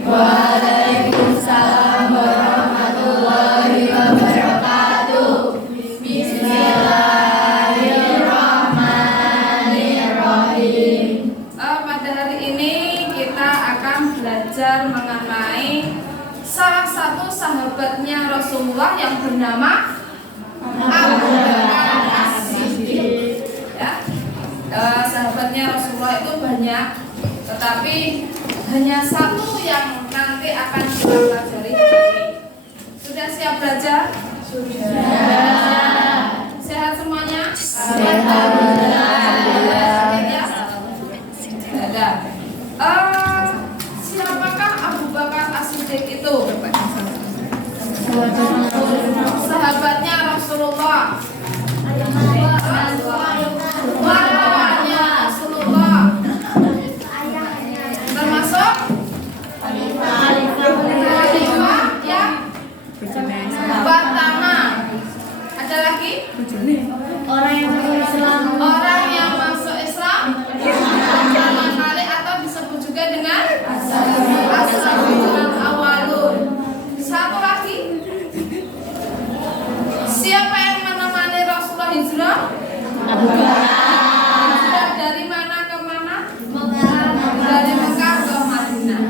Waalaikumsalam warahmatullahi wabarakatuh. Bismillahirrahmanirrahim. Pada hari ini kita akan belajar mengenai salah satu sahabatnya Rasulullah yang bernama Abu Bakar As-Siddiq. Ya. Sahabatnya Rasulullah itu banyak, tetapi hanya satu yang nanti akan kita pelajari hari ini. Sudah siap belajar? Sudah. Sehat semuanya? Sehat. Siapakah Abu Bakar As-Siddiq itu? Sahabatnya Rasulullah. Warganya Rasulullah. Termasuk khalifah yang pertama. Ada lagi? Orang yang masuk Islam. Orang yang masuk Islam pertama kali, atau disebut juga dengan as-sabiqun awwalun. Satu lagi. Siapa yang menemani Rasulullah hijrah? Abu Bakar. Hijrah dari mana ke mana? Dari Mekah ke Madinah.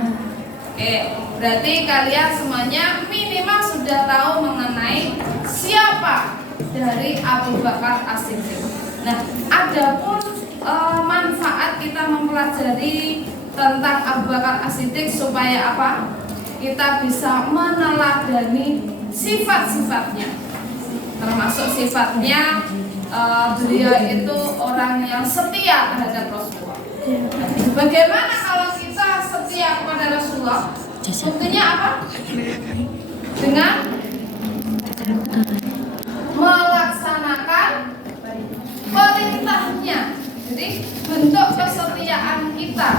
Oke, berarti kalian semuanya minimal sudah tahu mengenai siapa dari Abu Bakar As-Siddiq. Nah, adapun manfaat kita mempelajari tentang Abu Bakar As-Siddiq supaya apa? Kita bisa meneladani sifat-sifatnya. Termasuk sifatnya beliau itu orang yang setia terhadap Rasulullah. Bagaimana kalau kita setia kepada Rasulullah? Buktinya apa? Dengan melaksanakan perintahnya. Jadi bentuk kesetiaan kita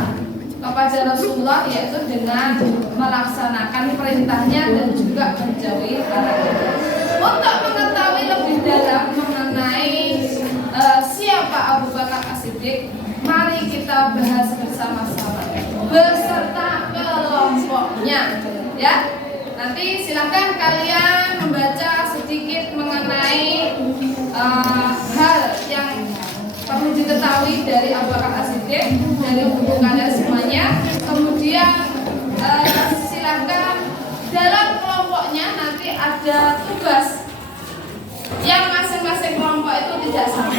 kepada Rasulullah yaitu dengan melaksanakan perintahnya dan juga menjauhi larangannya. Untuk mengetahui lebih dalam mengenai siapa Abu Bakar As-Siddiq, mari kita bahas bersama-sama beserta kelompoknya, ya. Nanti silakan kalian membaca sedikit mengenai hal yang perlu diketahui dari Abu Bakar As-Siddiq dari buku kalian semuanya. Kemudian silakan dalam kelompoknya nanti ada tugas yang masing-masing kelompok itu tidak sama.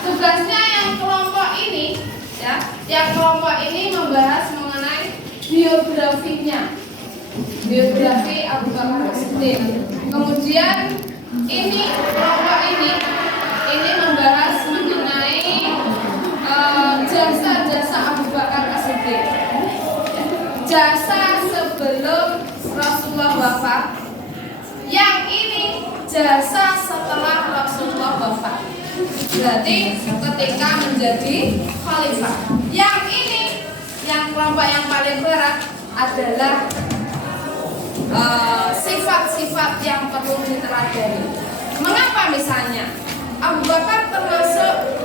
Tugasnya yang kelompok ini, ya, yang kelompok ini membahas mengenai biografinya. Biografi Abu Bakar As-Siddiq. Kemudian ini kelompok ini membahas mengenai jasa-jasa Abu Bakar As-Siddiq. Jasa sebelum Rasulullah wafat. Yang ini jasa setelah Rasulullah wafat. Berarti ketika menjadi khalifah. Yang ini, yang kelompok yang paling berat adalah sifat-sifat yang perlu diteladani. Mengapa misalnya Abu Bakar termasuk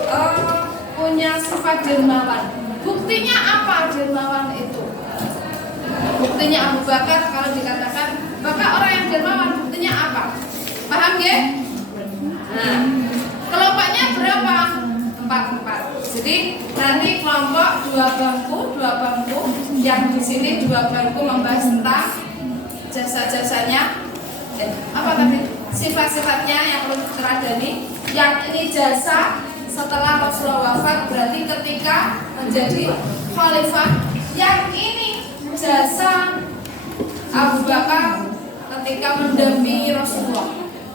punya sifat dermawan? Buktinya apa dermawan itu? Buktinya Abu Bakar kalau dikatakan Bakar orang yang dermawan, buktinya apa? Paham ya? Nah, kelompoknya berapa? 4. Jadi nanti kelompok dua bangku yang di sini 2 bangku membahas tentang jasa-jasanya, apa tadi? Sifat-sifatnya yang perlu diteladani. Yang ini jasa setelah Rasulullah wafat, berarti ketika menjadi khalifah. Yang ini jasa Abu Bakar ketika mendampingi Rasulullah.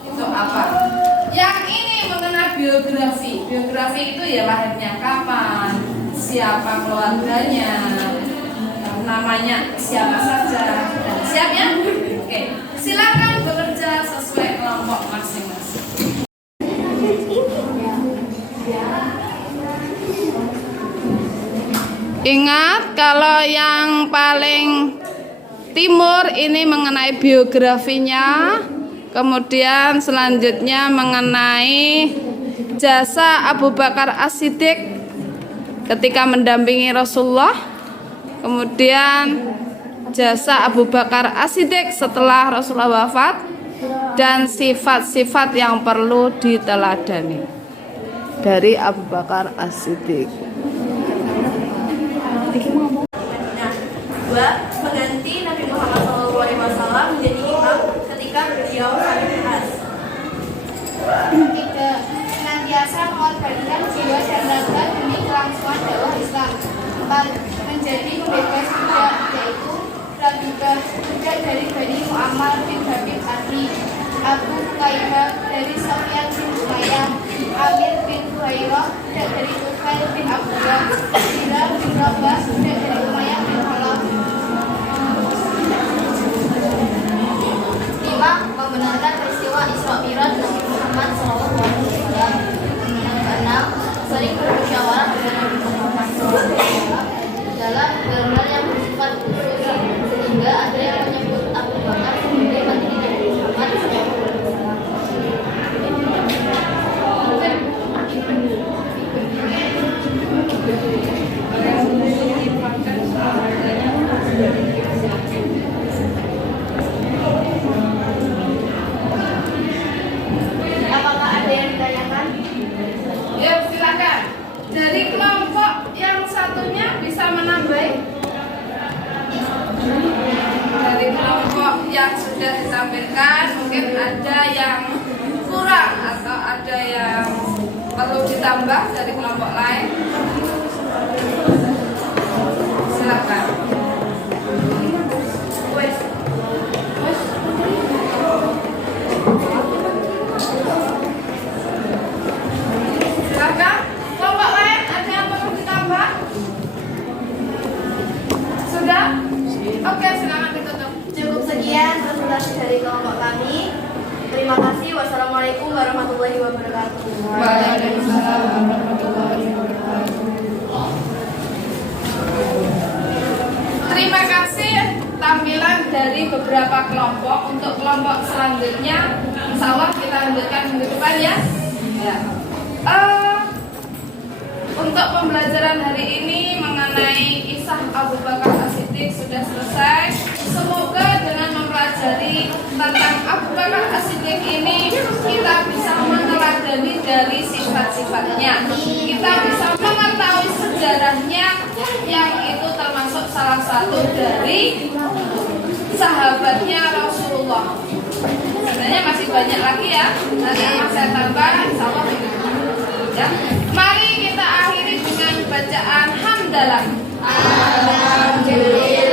Itu apa? Yang ini mengenai biografi. Biografi itu ya lahirnya kapan, siapa keluarganya, namanya siapa saja. Siap ya? Oke, silakan bekerja sesuai kelompok masing-masing. Ingat kalau yang paling timur ini mengenai biografinya, kemudian selanjutnya mengenai jasa Abu Bakar As-Siddiq ketika mendampingi Rasulullah, kemudian jasa Abu Bakar As-Siddiq setelah Rasulullah wafat dan sifat-sifat yang perlu diteladani dari Abu Bakar As-Siddiq. Dua, mengganti Nabi Muhammad SAW menjadi imam ketika beliau sakit keras. Tiga, senantiasa mengorbankan jiwa dan raga demi kelangsungan dakwah Islam. Empat, menjadi pembebas budak, yaitu Rabibah, budak dari Bani Muammar bin Habib Adi, Abu Qaibah dari Sofyan bin Umayyah, Amir bin Huwairah, budak dari Tufail bin Abdullah, Bilal bin Rabah, budak dari Umayyah bin Khalaf. Lima, membenarkan peristiwa Isra Mi'raj Nabi Muhammad SAW. Keenam, sering bermusyawarah dengan Nabi Muhammad SAW dalam hal yang bersifat khusus, sehingga ada yang menyebut Abu Bakar sebagai baginda Nabi Muhammad SAW. Apakah ada yang ditanyakan? Ya, silakan. Dari kelompok yang satunya bisa menambah. Dari kelompok yang sudah ditampilkan mungkin ada yang kurang atau ada yang perlu ditambah dari kelompok lain. Silakan. Silakan. Kelompok lain ada yang perlu ditambah? Sudah? Oke, silakan ditutup. Cukup sekian presentasi dari kelompok kami. Terima kasih. Wassalamualaikum warahmatullahi wabarakatuh. Waalaikumsalam warahmatullahi wabarakatuh. Terima kasih tampilan dari beberapa kelompok. Untuk kelompok selanjutnya, insya Allah kita lanjutkan minggu depan ya. Untuk pembelajaran hari ini mengenai kisah Abu Bakar As-Siddiq sudah selesai. Semoga dengan mempelajari tentang Abu Bakar As-Siddiq ini kita bisa meneladani dari sifat-sifatnya. Kita bisa mengetahui sejarahnya yang itu termasuk salah satu dari sahabatnya Rasulullah. Sebenarnya masih banyak lagi ya. Nanti akan saya tambah insya Allah ya. Mari kita akhiri dengan bacaan hamdalah. Alhamdulillah.